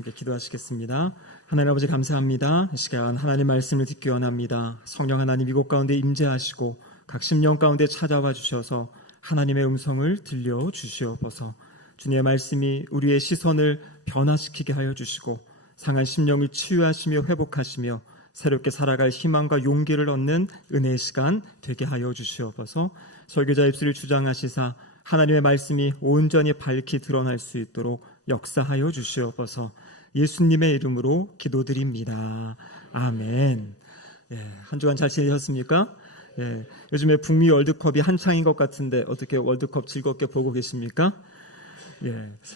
함께 기도하시겠습니다. 하나님 아버지 감사합니다. 이 시간 하나님 말씀을 듣기 원합니다. 성령 하나님 이곳 가운데 임재하시고 각 심령 가운데 찾아와 주셔서 하나님의 음성을 들려주시옵소서. 주님의 말씀이 우리의 시선을 변화시키게 하여 주시고 상한 심령을 치유하시며 회복하시며 새롭게 살아갈 희망과 용기를 얻는 은혜의 시간 되게 하여 주시옵소서. 설교자 입술을 주장하시사 하나님의 말씀이 온전히 밝히 드러날 수 있도록 역사하여 주시옵소서. 예수님의 이름으로 기도드립니다. 아멘. 한 주간 잘 지내셨습니까? 요즘에 북미 월드컵이 한창인 것 같은데 어떻게 월드컵 즐겁게 보고 계십니까?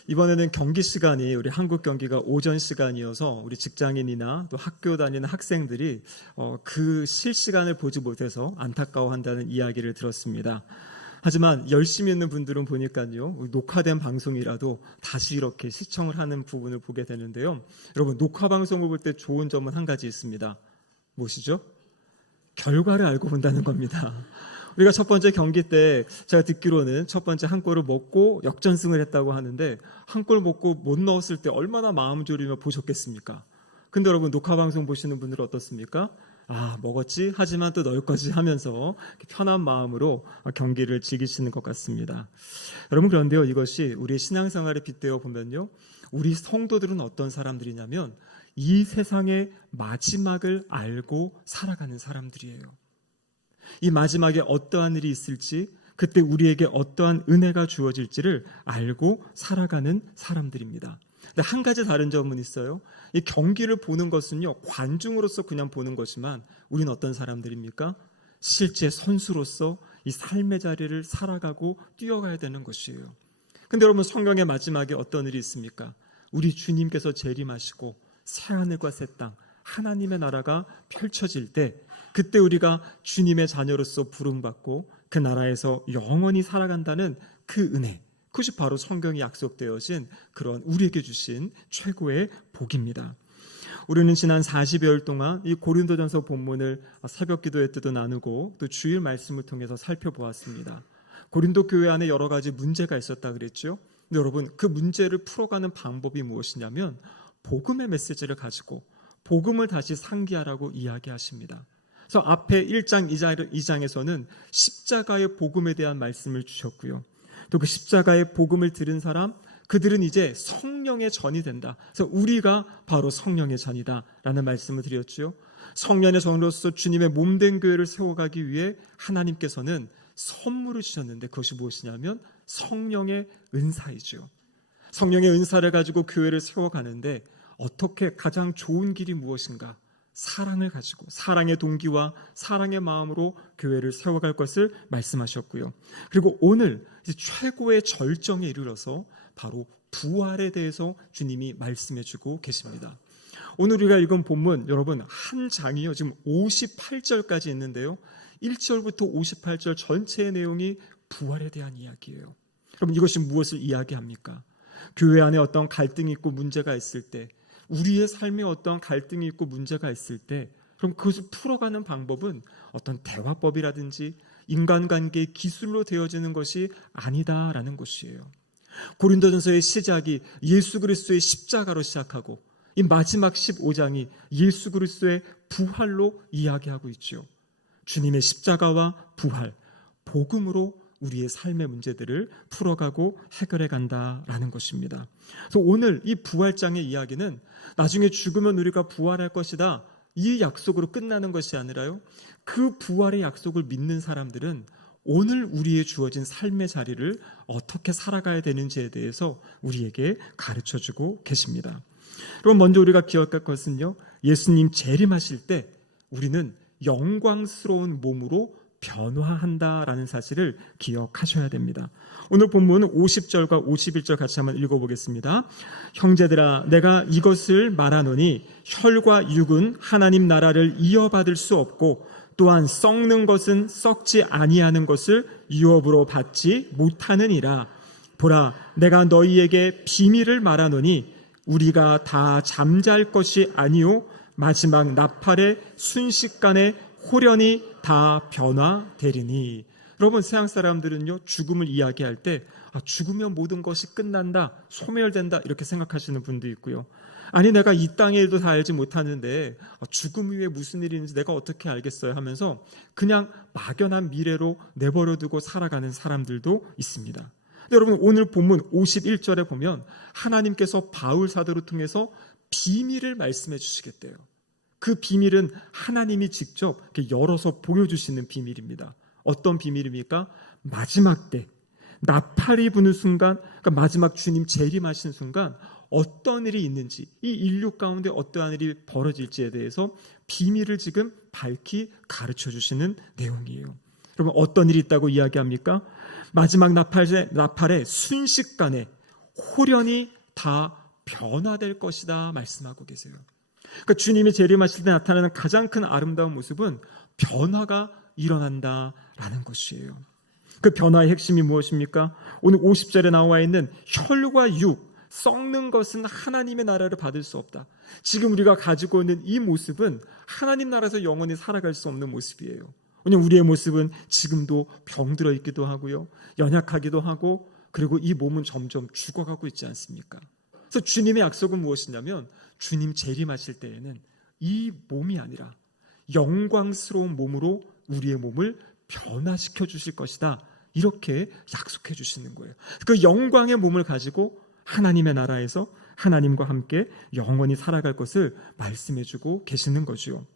이번에는 경기 시간이 우리 한국 경기가 오전 시간이어서 우리 직장인이나 또 학교 다니는 학생들이 그 실시간을 보지 못해서 안타까워한다는 이야기를 들었습니다. 하지만 열심히 있는 분들은 보니까요, 녹화된 방송이라도 다시 이렇게 시청을 하는 부분을 보게 되는데요. 여러분, 녹화 방송을 볼 때 좋은 점은 한 가지 있습니다. 무엇이죠? 결과를 알고 본다는 겁니다. 우리가 첫 번째 경기 때 제가 듣기로는 첫 번째 한 골을 먹고 역전승을 했다고 하는데 한 골 먹고 못 넣었을 때 얼마나 마음 졸이며 보셨겠습니까? 근데 여러분, 녹화 방송 보시는 분들은 어떻습니까? 먹었지? 하지만 또 넣을 거지 하면서 편한 마음으로 경기를 즐기시는 것 같습니다. 여러분, 그런데요, 이것이 우리의 신앙생활에 빗대어 보면요, 우리 성도들은 어떤 사람들이냐면 이 세상의 마지막을 알고 살아가는 사람들이에요. 이 마지막에 어떠한 일이 있을지, 그때 우리에게 어떠한 은혜가 주어질지를 알고 살아가는 사람들입니다. 근데 한 가지 다른 점은 있어요. 이 경기를 보는 것은요, 관중으로서 그냥 보는 것이지만 우리는 어떤 사람들입니까? 실제 선수로서 이 삶의 자리를 살아가고 뛰어가야 되는 것이에요. 근데 여러분, 성경의 마지막에 어떤 일이 있습니까? 우리 주님께서 재림하시고 새하늘과 새 땅, 하나님의 나라가 펼쳐질 때, 그때 우리가 주님의 자녀로서 부름받고 그 나라에서 영원히 살아간다는 그 은혜, 그것이 바로 성경이 약속되어진 그런 우리에게 주신 최고의 복입니다. 우리는 지난 40여일 동안 이 고린도전서 본문을 새벽 기도회 때도 나누고 또 주일 말씀을 통해서 살펴보았습니다. 고린도 교회 안에 여러 가지 문제가 있었다 그랬죠. 근데 여러분, 그 문제를 풀어가는 방법이 무엇이냐면 복음의 메시지를 가지고 복음을 다시 상기하라고 이야기하십니다. 그래서 앞에 1장 2장에서는 십자가의 복음에 대한 말씀을 주셨고요. 또 그 십자가의 복음을 들은 사람, 그들은 이제 성령의 전이 된다. 그래서 우리가 바로 성령의 전이다 라는 말씀을 드렸죠. 성령의 전으로서 주님의 몸된 교회를 세워가기 위해 하나님께서는 선물을 주셨는데 그것이 무엇이냐면 성령의 은사이죠. 성령의 은사를 가지고 교회를 세워가는데 어떻게 가장 좋은 길이 무엇인가? 사랑을 가지고 사랑의 동기와 사랑의 마음으로 교회를 세워갈 것을 말씀하셨고요. 그리고 오늘 이제 최고의 절정에 이르러서 바로 부활에 대해서 주님이 말씀해주고 계십니다. 오늘 우리가 읽은 본문, 여러분, 한 장이요, 지금 58절까지 있는데요, 1절부터 58절 전체의 내용이 부활에 대한 이야기예요. 그럼 이것이 무엇을 이야기합니까? 교회 안에 어떤 갈등이 있고 문제가 있을 때, 우리의 삶에 어떠한 갈등이 있고 문제가 있을 때, 그럼 그것을 풀어가는 방법은 어떤 대화법이라든지 인간관계의 기술로 되어지는 것이 아니다라는 것이에요. 고린도전서의 시작이 예수 그리스도의 십자가로 시작하고 이 마지막 15장이 예수 그리스도의 부활로 이야기하고 있죠. 주님의 십자가와 부활, 복음으로 우리의 삶의 문제들을 풀어가고 해결해 간다라는 것입니다. 그래서 오늘 이 부활장의 이야기는 나중에 죽으면 우리가 부활할 것이다, 이 약속으로 끝나는 것이 아니라요, 그 부활의 약속을 믿는 사람들은 오늘 우리의 주어진 삶의 자리를 어떻게 살아가야 되는지에 대해서 우리에게 가르쳐주고 계십니다. 그럼 먼저 우리가 기억할 것은요, 예수님 재림하실 때 우리는 영광스러운 몸으로 변화한다라는 사실을 기억하셔야 됩니다. 오늘 본문은 50절과 51절 같이 한번 읽어보겠습니다. 형제들아, 내가 이것을 말하노니 혈과 육은 하나님 나라를 이어받을 수 없고 또한 썩는 것은 썩지 아니하는 것을 유업으로 받지 못하느니라. 보라, 내가 너희에게 비밀을 말하노니 우리가 다 잠잘 것이 아니요 마지막 나팔의 순식간에 홀연히 다 변화되리니. 여러분, 세상 사람들은요, 죽음을 이야기할 때 죽으면 모든 것이 끝난다, 소멸된다 이렇게 생각하시는 분도 있고요. 아니 내가 이 땅의 일도 다 알지 못하는데 죽음 후에 무슨 일이 있는지 내가 어떻게 알겠어요 하면서 그냥 막연한 미래로 내버려두고 살아가는 사람들도 있습니다. 근데 여러분 오늘 본문 51절에 보면 하나님께서 바울 사도를 통해서 비밀을 말씀해 주시겠대요. 그 비밀은 하나님이 직접 열어서 보여주시는 비밀입니다. 어떤 비밀입니까? 마지막 때 나팔이 부는 순간, 그러니까 마지막 주님 재림하신 순간 어떤 일이 있는지, 이 인류 가운데 어떠한 일이 벌어질지에 대해서 비밀을 지금 밝히 가르쳐 주시는 내용이에요. 여러분 어떤 일이 있다고 이야기합니까? 마지막 나팔에 순식간에 홀연히 다 변화될 것이다 말씀하고 계세요. 그러니까 주님이 재림하실 때 나타나는 가장 큰 아름다운 모습은 변화가 일어난다라는 것이에요. 그 변화의 핵심이 무엇입니까? 오늘 50절에 나와 있는 혈과 육, 썩는 것은 하나님의 나라를 받을 수 없다. 지금 우리가 가지고 있는 이 모습은 하나님 나라에서 영원히 살아갈 수 없는 모습이에요. 왜냐하면 우리의 모습은 지금도 병들어 있기도 하고요, 연약하기도 하고, 그리고 이 몸은 점점 죽어가고 있지 않습니까? 그래서 주님의 약속은 무엇이냐면 주님 재림하실 때에는 이 몸이 아니라 영광스러운 몸으로 우리의 몸을 변화시켜 주실 것이다, 이렇게 약속해 주시는 거예요. 그 영광의 몸을 가지고 하나님의 나라에서 하나님과 함께 영원히 살아갈 것을 말씀해 주고 계시는 거죠.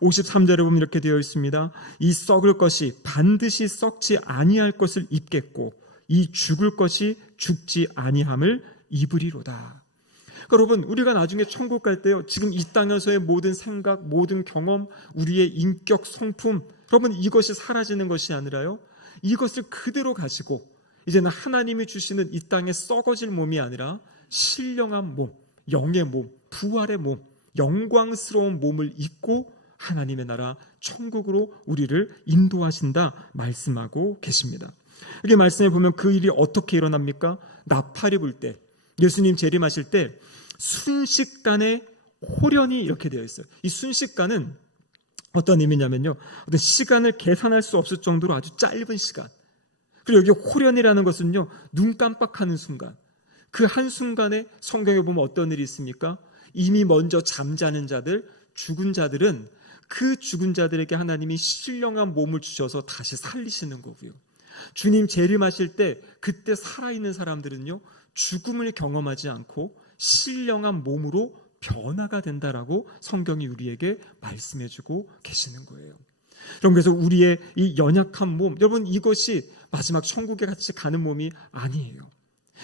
53절에 보면 이렇게 되어 있습니다. 이 썩을 것이 반드시 썩지 아니할 것을 입겠고 이 죽을 것이 죽지 아니함을 입으리로다. 여러분 우리가 나중에 천국 갈 때요, 지금 이 땅에서의 모든 생각, 모든 경험, 우리의 인격, 성품, 여러분 이것이 사라지는 것이 아니라요, 이것을 그대로 가지고 이제는 하나님이 주시는 이 땅의 썩어질 몸이 아니라 신령한 몸, 영의 몸, 부활의 몸, 영광스러운 몸을 입고 하나님의 나라 천국으로 우리를 인도하신다 말씀하고 계십니다. 이게 말씀에 보면 그 일이 어떻게 일어납니까? 나팔이 불 때, 예수님 재림하실 때 순식간에 홀연히 이렇게 되어 있어요. 이 순식간은 어떤 의미냐면요, 어떤 시간을 계산할 수 없을 정도로 아주 짧은 시간. 그리고 여기 홀연이라는 것은요, 눈 깜빡하는 순간, 그 한순간에 성경에 보면 어떤 일이 있습니까? 이미 먼저 잠자는 자들, 죽은 자들은 그 죽은 자들에게 하나님이 신령한 몸을 주셔서 다시 살리시는 거고요. 주님 재림하실 때 그때 살아있는 사람들은요, 죽음을 경험하지 않고 신령한 몸으로 변화가 된다라고 성경이 우리에게 말씀해주고 계시는 거예요. 여러분 그래서 우리의 이 연약한 몸, 여러분 이것이 마지막 천국에 같이 가는 몸이 아니에요.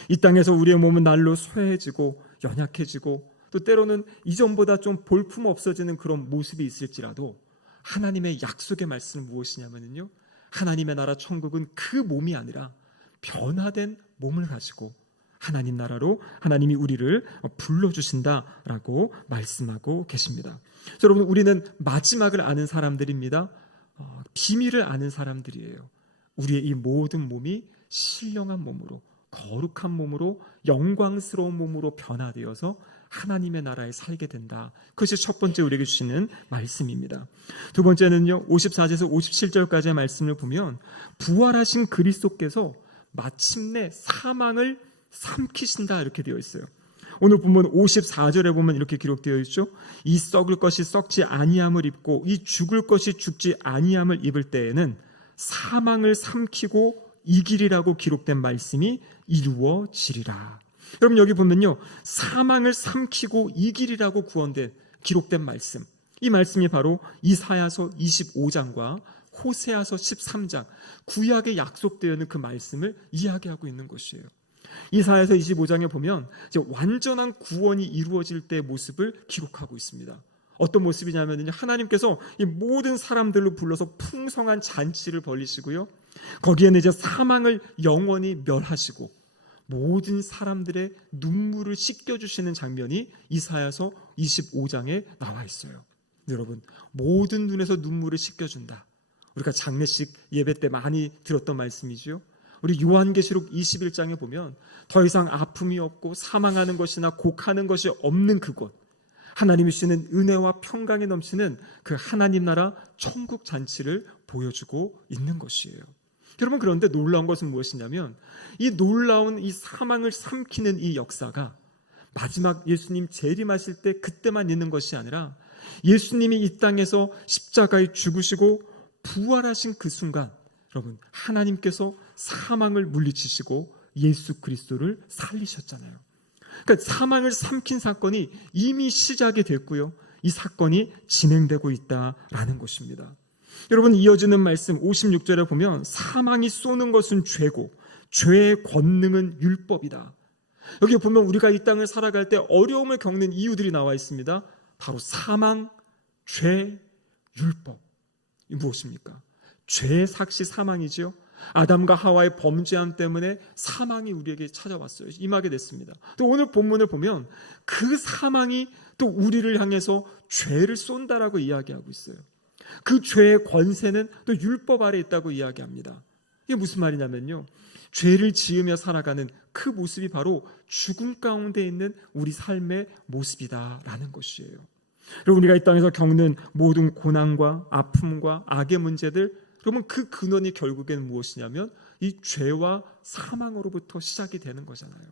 이 땅에서 우리의 몸은 날로 쇠해지고 연약해지고 또 때로는 이전보다 좀 볼품 없어지는 그런 모습이 있을지라도 하나님의 약속의 말씀은 무엇이냐면요, 하나님의 나라 천국은 그 몸이 아니라 변화된 몸을 가지고 하나님 나라로 하나님이 우리를 불러주신다라고 말씀하고 계십니다. 여러분 우리는 마지막을 아는 사람들입니다. 비밀을 아는 사람들이에요. 우리의 이 모든 몸이 신령한 몸으로, 거룩한 몸으로, 영광스러운 몸으로 변화되어서 하나님의 나라에 살게 된다. 그것이 첫 번째 우리에게 주시는 말씀입니다. 두 번째는요, 54절에서 57절까지의 말씀을 보면 부활하신 그리스도께서 마침내 사망을 삼키신다 이렇게 되어 있어요. 오늘 본문 54절에 보면 이렇게 기록되어 있죠. 이 썩을 것이 썩지 아니함을 입고 이 죽을 것이 죽지 아니함을 입을 때에는 사망을 삼키고 이기리라고 기록된 말씀이 이루어지리라. 여러분 여기 보면요, 사망을 삼키고 이기리라고 기록된 말씀, 이 말씀이 바로 이사야서 25장과 호세아서 13장 구약에 약속되어 있는 그 말씀을 이야기하고 있는 것이에요. 이사야서 25장에 보면 이제 완전한 구원이 이루어질 때의 모습을 기록하고 있습니다. 어떤 모습이냐면요, 하나님께서 이 모든 사람들로 불러서 풍성한 잔치를 벌이시고요, 거기에는 이제 사망을 영원히 멸하시고 모든 사람들의 눈물을 씻겨주시는 장면이 이사야서 25장에 나와 있어요. 여러분, 모든 눈에서 눈물을 씻겨준다. 우리가 장례식 예배 때 많이 들었던 말씀이죠. 우리 요한계시록 21장에 보면 더 이상 아픔이 없고 사망하는 것이나 곡하는 것이 없는 그곳, 하나님이 주시는 은혜와 평강이 넘치는 그 하나님 나라 천국 잔치를 보여주고 있는 것이에요. 여러분, 그런데 놀라운 것은 무엇이냐면 이 놀라운 이 사망을 삼키는 이 역사가 마지막 예수님 재림하실 때 그때만 있는 것이 아니라 예수님이 이 땅에서 십자가에 죽으시고 부활하신 그 순간, 여러분, 하나님께서 사망을 물리치시고 예수 그리스도를 살리셨잖아요. 그러니까 사망을 삼킨 사건이 이미 시작이 됐고요, 이 사건이 진행되고 있다라는 것입니다. 여러분, 이어지는 말씀 56절에 보면 사망이 쏘는 것은 죄고 죄의 권능은 율법이다. 여기 보면 우리가 이 땅을 살아갈 때 어려움을 겪는 이유들이 나와 있습니다. 바로 사망, 죄, 율법. 이 무엇입니까? 죄의 삭시 사망이죠. 아담과 하와의 범죄함 때문에 사망이 우리에게 찾아왔어요. 임하게 됐습니다. 또 오늘 본문을 보면 그 사망이 또 우리를 향해서 죄를 쏜다라고 이야기하고 있어요. 그 죄의 권세는 또 율법 아래 있다고 이야기합니다. 이게 무슨 말이냐면요, 죄를 지으며 살아가는 그 모습이 바로 죽음 가운데 있는 우리 삶의 모습이다라는 것이에요. 그리고 우리가 이 땅에서 겪는 모든 고난과 아픔과 악의 문제들, 그러면 그 근원이 결국에는 무엇이냐면 이 죄와 사망으로부터 시작이 되는 거잖아요.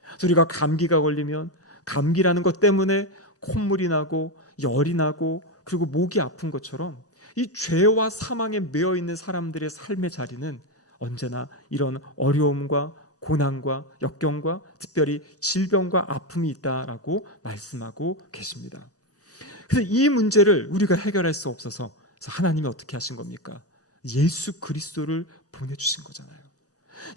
그래서 우리가 감기가 걸리면 감기라는 것 때문에 콧물이 나고 열이 나고 그리고 목이 아픈 것처럼 이 죄와 사망에 매여 있는 사람들의 삶의 자리는 언제나 이런 어려움과 고난과 역경과 특별히 질병과 아픔이 있다라고 말씀하고 계십니다. 그래서 이 문제를 우리가 해결할 수 없어서 하나님이 어떻게 하신 겁니까? 예수 그리스도를 보내주신 거잖아요.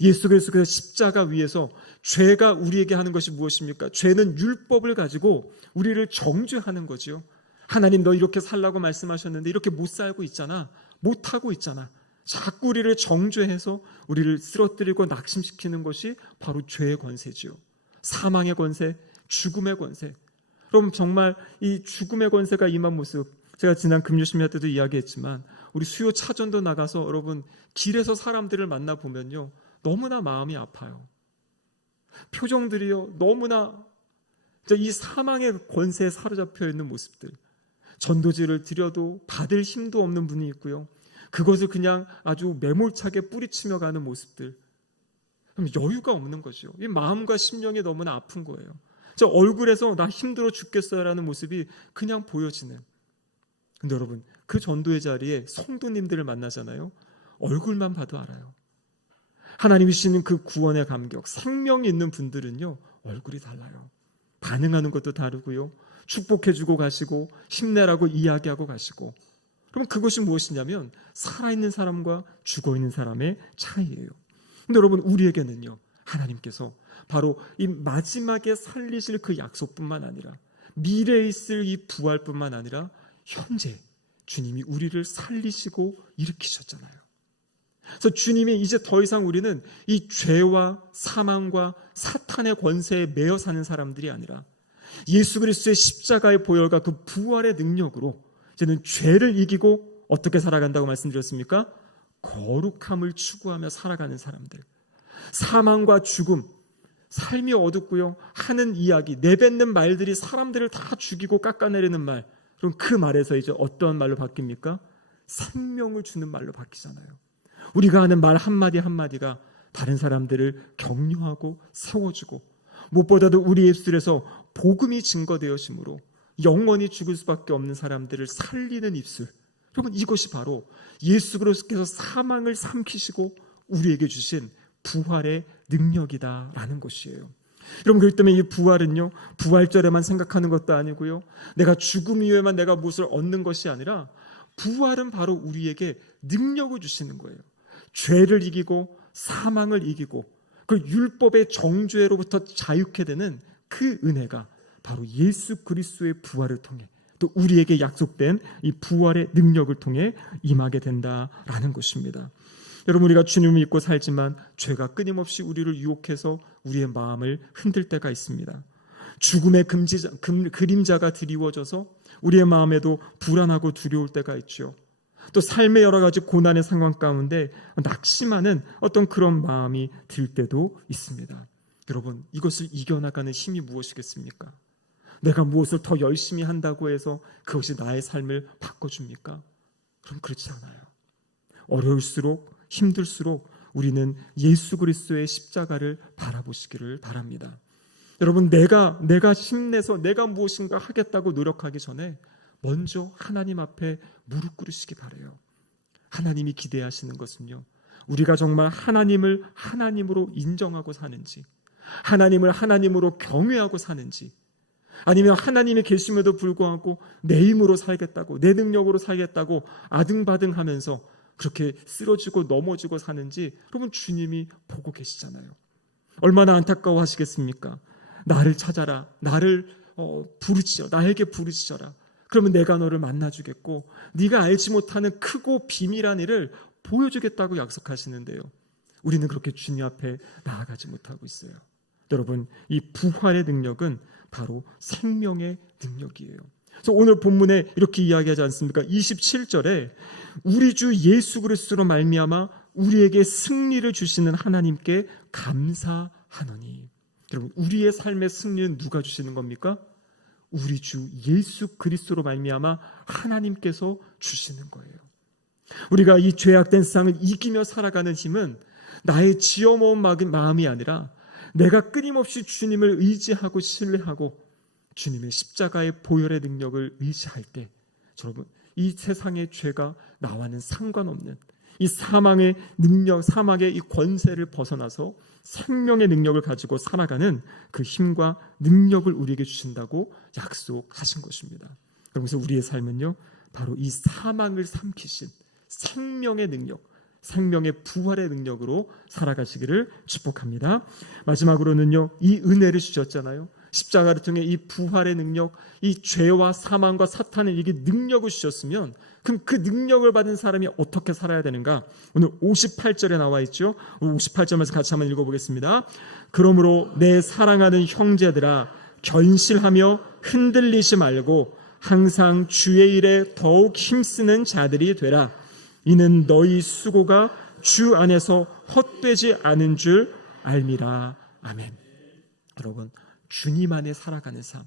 예수 그리스도께서 십자가 위에서 죄가 우리에게 하는 것이 무엇입니까? 죄는 율법을 가지고 우리를 정죄하는 거지요. 하나님, 너 이렇게 살라고 말씀하셨는데 이렇게 못 살고 있잖아, 못하고 있잖아. 자꾸 우리를 정죄해서 우리를 쓰러뜨리고 낙심시키는 것이 바로 죄의 권세지요. 사망의 권세, 죽음의 권세. 그럼 정말 이 죽음의 권세가 임한 모습, 제가 지난 금요심야 때도 이야기했지만 우리 수요 차전도 나가서 여러분 길에서 사람들을 만나보면요, 너무나 마음이 아파요. 표정들이요, 너무나 이 사망의 권세에 사로잡혀 있는 모습들. 전도지를 드려도 받을 힘도 없는 분이 있고요, 그것을 그냥 아주 매몰차게 뿌리치며 가는 모습들. 그럼 여유가 없는 거죠. 이 마음과 심령이 너무나 아픈 거예요. 저 얼굴에서 나 힘들어 죽겠어요라는 모습이 그냥 보여지는. 근데 여러분, 그 전도의 자리에 성도님들을 만나잖아요. 얼굴만 봐도 알아요. 하나님이 주시는 그 구원의 감격, 생명이 있는 분들은요, 얼굴이 달라요. 반응하는 것도 다르고요, 축복해주고 가시고 힘내라고 이야기하고 가시고. 그럼 그것이 무엇이냐면 살아있는 사람과 죽어있는 사람의 차이예요. 근데 여러분, 우리에게는요, 하나님께서 바로 이 마지막에 살리실 그 약속뿐만 아니라 미래에 있을 이 부활뿐만 아니라 현재 주님이 우리를 살리시고 일으키셨잖아요. 그래서 주님이 이제 더 이상 우리는 이 죄와 사망과 사탄의 권세에 매여 사는 사람들이 아니라 예수 그리스도의 십자가의 보혈과 그 부활의 능력으로 이제는 죄를 이기고 어떻게 살아간다고 말씀드렸습니까? 거룩함을 추구하며 살아가는 사람들. 사망과 죽음, 삶이 어둡고요, 하는 이야기, 내뱉는 말들이 사람들을 다 죽이고 깎아내리는 말, 그럼 그 말에서 이제 어떤 말로 바뀝니까? 생명을 주는 말로 바뀌잖아요. 우리가 하는 말 한마디 한마디가 다른 사람들을 격려하고 세워주고, 무엇보다도 우리의 입술에서 복음이 증거되어지므로 영원히 죽을 수밖에 없는 사람들을 살리는 입술. 여러분, 이것이 바로 예수 그리스도께서 사망을 삼키시고 우리에게 주신 부활의 능력이다라는 것이에요. 여러분, 그렇기 때문에 이 부활은요, 부활절에만 생각하는 것도 아니고요, 내가 죽음 이후에만 내가 무엇을 얻는 것이 아니라 부활은 바로 우리에게 능력을 주시는 거예요. 죄를 이기고 사망을 이기고 그 율법의 정죄로부터 자유케 되는 그 은혜가 바로 예수 그리스도의 부활을 통해 또 우리에게 약속된 이 부활의 능력을 통해 임하게 된다라는 것입니다. 여러분, 우리가 주님을 믿고 살지만 죄가 끊임없이 우리를 유혹해서 우리의 마음을 흔들 때가 있습니다. 죽음의 그림자가 드리워져서 우리의 마음에도 불안하고 두려울 때가 있죠. 또 삶의 여러 가지 고난의 상황 가운데 낙심하는 어떤 그런 마음이 들 때도 있습니다. 여러분, 이것을 이겨나가는 힘이 무엇이겠습니까? 내가 무엇을 더 열심히 한다고 해서 그것이 나의 삶을 바꿔줍니까? 그럼 그렇지 않아요. 어려울수록 힘들수록 우리는 예수 그리스도의 십자가를 바라보시기를 바랍니다. 여러분, 내가 힘내서 내가 무엇인가 하겠다고 노력하기 전에 먼저 하나님 앞에 무릎 꿇으시기 바라요. 하나님이 기대하시는 것은요, 우리가 정말 하나님을 하나님으로 인정하고 사는지, 하나님을 하나님으로 경외하고 사는지, 아니면 하나님이 계심에도 불구하고 내 힘으로 살겠다고, 내 능력으로 살겠다고 아등바등하면서 그렇게 쓰러지고 넘어지고 사는지 여러분, 주님이 보고 계시잖아요. 얼마나 안타까워하시겠습니까? 나를 찾아라, 나를 부르짖어, 나에게 부르짖어라. 그러면 내가 너를 만나주겠고 네가 알지 못하는 크고 비밀한 일을 보여주겠다고 약속하시는데요, 우리는 그렇게 주님 앞에 나아가지 못하고 있어요. 여러분, 이 부활의 능력은 바로 생명의 능력이에요. 그래서 오늘 본문에 이렇게 이야기하지 않습니까? 27절에 우리 주 예수 그리스도로 말미암아 우리에게 승리를 주시는 하나님께 감사하노니. 여러분, 우리의 삶의 승리는 누가 주시는 겁니까? 우리 주 예수 그리스도로 말미암아 하나님께서 주시는 거예요. 우리가 이 죄악된 세상을 이기며 살아가는 힘은 나의 지어모은 마음이 아니라 내가 끊임없이 주님을 의지하고 신뢰하고 주님의 십자가의 보혈의 능력을 의지할 때, 여러분, 이 세상의 죄가 나와는 상관없는 이 사망의 능력, 사망의 이 권세를 벗어나서 생명의 능력을 가지고 살아가는 그 힘과 능력을 우리에게 주신다고 약속하신 것입니다. 그러면서 우리의 삶은요, 바로 이 사망을 삼키신 생명의 능력, 생명의 부활의 능력으로 살아가시기를 축복합니다. 마지막으로는요, 이 은혜를 주셨잖아요. 십자가를 통해 이 부활의 능력, 이 죄와 사망과 사탄을 이게 능력을 주셨으면, 그럼 그 능력을 받은 사람이 어떻게 살아야 되는가? 오늘 58절에 나와 있죠. 58절에서 같이 한번 읽어보겠습니다. 그러므로 내 사랑하는 형제들아, 견실하며 흔들리지 말고 항상 주의 일에 더욱 힘쓰는 자들이 되라. 이는 너희 수고가 주 안에서 헛되지 않은 줄 알미라. 아멘. 여러분, 주님 안에 살아가는 삶,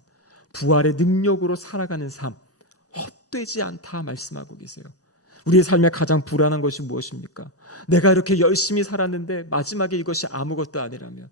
부활의 능력으로 살아가는 삶, 헛되지 않다 말씀하고 계세요. 우리의 삶에 가장 불안한 것이 무엇입니까? 내가 이렇게 열심히 살았는데 마지막에 이것이 아무것도 아니라면,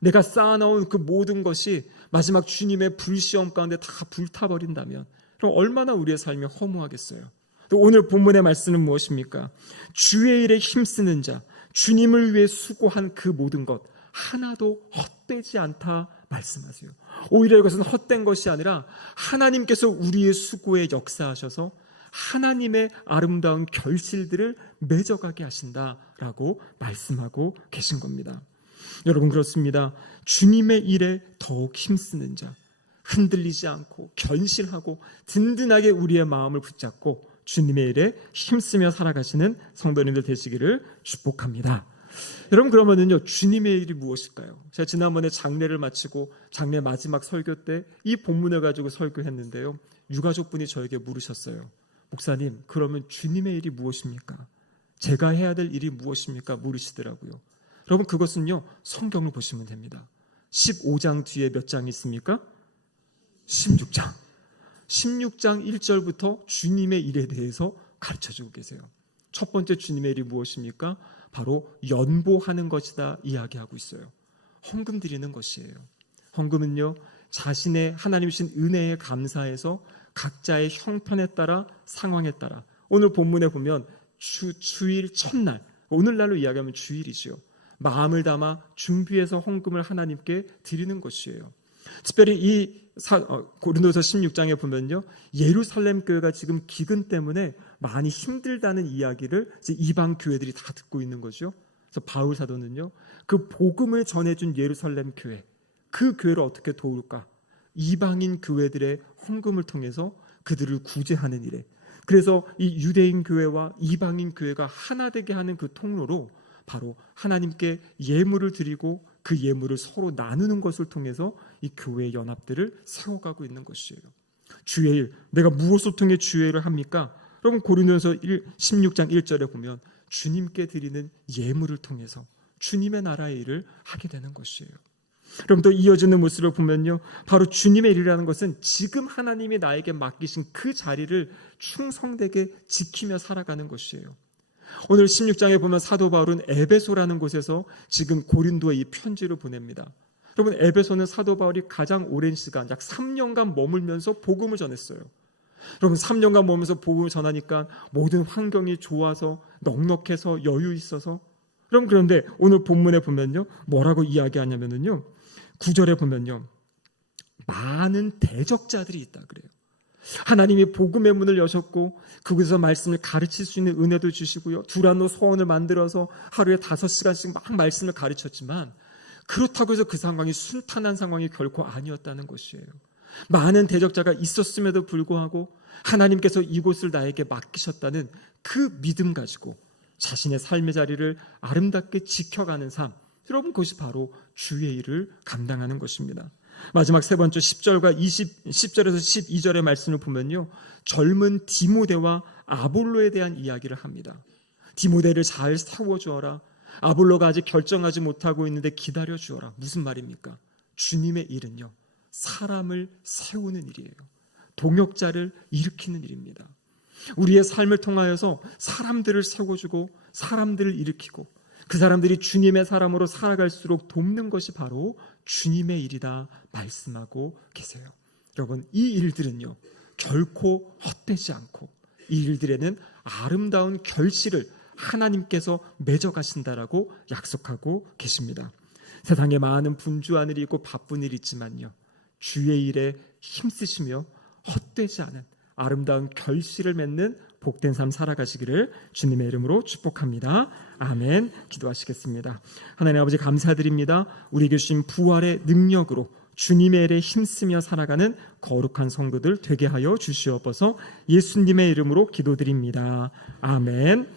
내가 쌓아놓은 그 모든 것이 마지막 주님의 불시험 가운데 다 불타버린다면, 그럼 얼마나 우리의 삶이 허무하겠어요. 또 오늘 본문의 말씀은 무엇입니까? 주의 일에 힘쓰는 자, 주님을 위해 수고한 그 모든 것 하나도 헛되지 않다 말씀하세요. 오히려 이것은 헛된 것이 아니라 하나님께서 우리의 수고에 역사하셔서 하나님의 아름다운 결실들을 맺어가게 하신다라고 말씀하고 계신 겁니다. 여러분, 그렇습니다. 주님의 일에 더욱 힘쓰는 자, 흔들리지 않고 견실하고 든든하게 우리의 마음을 붙잡고 주님의 일에 힘쓰며 살아가시는 성도님들 되시기를 축복합니다. 여러분, 그러면은요, 주님의 일이 무엇일까요? 제가 지난번에 장례를 마치고 장례 마지막 설교 때 이 본문을 가지고 설교했는데요, 유가족분이 저에게 물으셨어요. 목사님, 그러면 주님의 일이 무엇입니까? 제가 해야 될 일이 무엇입니까? 물으시더라고요. 여러분, 그것은요, 성경을 보시면 됩니다. 15장 뒤에 몇 장이 있습니까? 16장 1절부터 주님의 일에 대해서 가르쳐주고 계세요. 첫 번째 주님의 일이 무엇입니까? 바로 연보하는 것이다 이야기하고 있어요. 헌금 드리는 것이에요. 헌금은요, 자신의 하나님 주신 은혜에 감사해서 각자의 형편에 따라, 상황에 따라, 오늘 본문에 보면 주일 첫날, 오늘날로 이야기하면 주일이죠. 마음을 담아 준비해서 헌금을 하나님께 드리는 것이에요. 특별히 이 고린도서 16장에 보면요, 예루살렘 교회가 지금 기근 때문에 많이 힘들다는 이야기를 이제 이방 교회들이 다 듣고 있는 거죠. 그래서 바울 사도는요, 그 복음을 전해준 예루살렘 교회, 그 교회를 어떻게 도울까? 이방인 교회들의 헌금을 통해서 그들을 구제하는 일에, 그래서 이 유대인 교회와 이방인 교회가 하나 되게 하는 그 통로로 바로 하나님께 예물을 드리고 그 예물을 서로 나누는 것을 통해서 이 교회의 연합들을 세워가고 있는 것이에요. 주의 일, 내가 무엇을 통해 주의 일을 합니까? 여러분, 고린도서 16장 1절에 보면 주님께 드리는 예물을 통해서 주님의 나라의 일을 하게 되는 것이에요. 그럼 또 이어지는 모습을 보면요, 바로 주님의 일이라는 것은 지금 하나님이 나에게 맡기신 그 자리를 충성되게 지키며 살아가는 것이에요. 오늘 16장에 보면 사도 바울은 에베소라는 곳에서 지금 고린도에 이 편지를 보냅니다. 여러분, 에베소는 사도 바울이 가장 오랜 시간, 약 3년간 머물면서 복음을 전했어요. 여러분, 3년간 머물면서 복음을 전하니까 모든 환경이 좋아서 넉넉해서 여유 있어서, 여러분, 그런데 오늘 본문에 보면요, 뭐라고 이야기하냐면요, 9절에 보면요, 많은 대적자들이 있다 그래요. 하나님이 복음의 문을 여셨고 그곳에서 말씀을 가르칠 수 있는 은혜도 주시고요, 두란노 소원을 만들어서 하루에 5시간씩 막 말씀을 가르쳤지만 그렇다고 해서 그 상황이 순탄한 상황이 결코 아니었다는 것이에요. 많은 대적자가 있었음에도 불구하고 하나님께서 이곳을 나에게 맡기셨다는 그 믿음 가지고 자신의 삶의 자리를 아름답게 지켜가는 삶, 여러분, 그것이 바로 주의 일을 감당하는 것입니다. 마지막 세 번째 10절과 10절에서 12절의 말씀을 보면요, 젊은 디모데와 아볼로에 대한 이야기를 합니다. 디모데를 잘 세워주어라. 아볼로가 아직 결정하지 못하고 있는데 기다려주어라. 무슨 말입니까? 주님의 일은요, 사람을 세우는 일이에요. 동역자를 일으키는 일입니다. 우리의 삶을 통하여서 사람들을 세워주고 사람들을 일으키고 그 사람들이 주님의 사람으로 살아갈수록 돕는 것이 바로 주님의 일이다 말씀하고 계세요. 여러분, 이 일들은요, 결코 헛되지 않고 이 일들에는 아름다운 결실을 하나님께서 맺어가신다라고 약속하고 계십니다. 세상에 많은 분주한 일이 있고 바쁜 일이 있지만요, 주의 일에 힘쓰시며 헛되지 않은 아름다운 결실을 맺는 복된 삶 살아가시기를 주님의 이름으로 축복합니다. 아멘. 기도하시겠습니다. 하나님 아버지, 감사드립니다. 우리에게 주신 부활의 능력으로 주님의 일에 힘쓰며 살아가는 거룩한 성도들 되게 하여 주시옵소서. 예수님의 이름으로 기도드립니다. 아멘.